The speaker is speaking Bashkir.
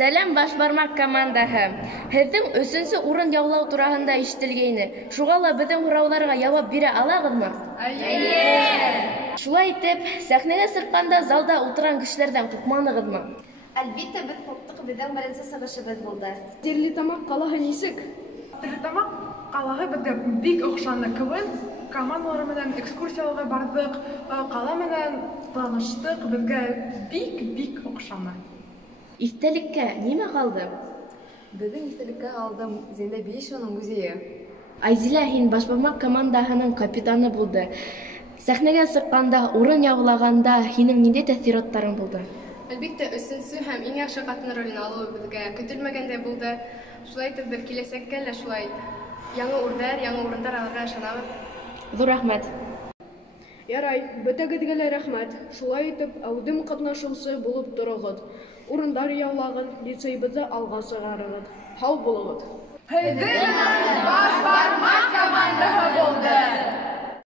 Сәлем башбармак командаһы. Һеҙҙең 3-нче урын яулау тураһында ишетелгәйне. Шуға ла беҙҙең һорауҙарға яуап бирә алағыҙмы? Әйе! Шулай итеп, сәхнәгә сыҡҡанда залда ултырған кешеләрҙән ҡурҡманығыҙмы? Әлбиттә, беҙ ҡурҡтыҡ, беҙҙең беренсе сығышыбыҙ булды. Стерлитамак ҡалаһы нисек? Стерлитамак ҡалаһы беҙгә бик оҡшаны. КВН командалары менән экскурсияларға барҙык, ҡала менән таныштык, беҙгә бик оҡшаны. Иҫтәлеккә нимә ҡалды? Беҙҙең иҫтәлеккә ҡалды Зәйнәб Биишеваның музейы. Айзилә, һин башбармак командаһының капитаны булды. Сәхнәгә сыҡҡанда, урын яулағанда һинең ниндәй тәьҫораттарың булды? Әлбиттә, 3-нче һәм иң яҡшы ҡатын ролен алыуы беҙгә көтөлмәгәндә булды. Шулай итеп, беҙ киләсәккә лә шулай яңы үрҙәр, яңы урындар алырға ышанабыҙ. Ҙур рәхмәт. Ярай, бөтәгеҙгә лә рәхмәт. Шулай итеп, әүҙем ҡатнашыусы булып тороғоҙ. Урындар яулағыҙ, лицейыбыҙҙы алға сығарығыҙ. Һау булығыҙ.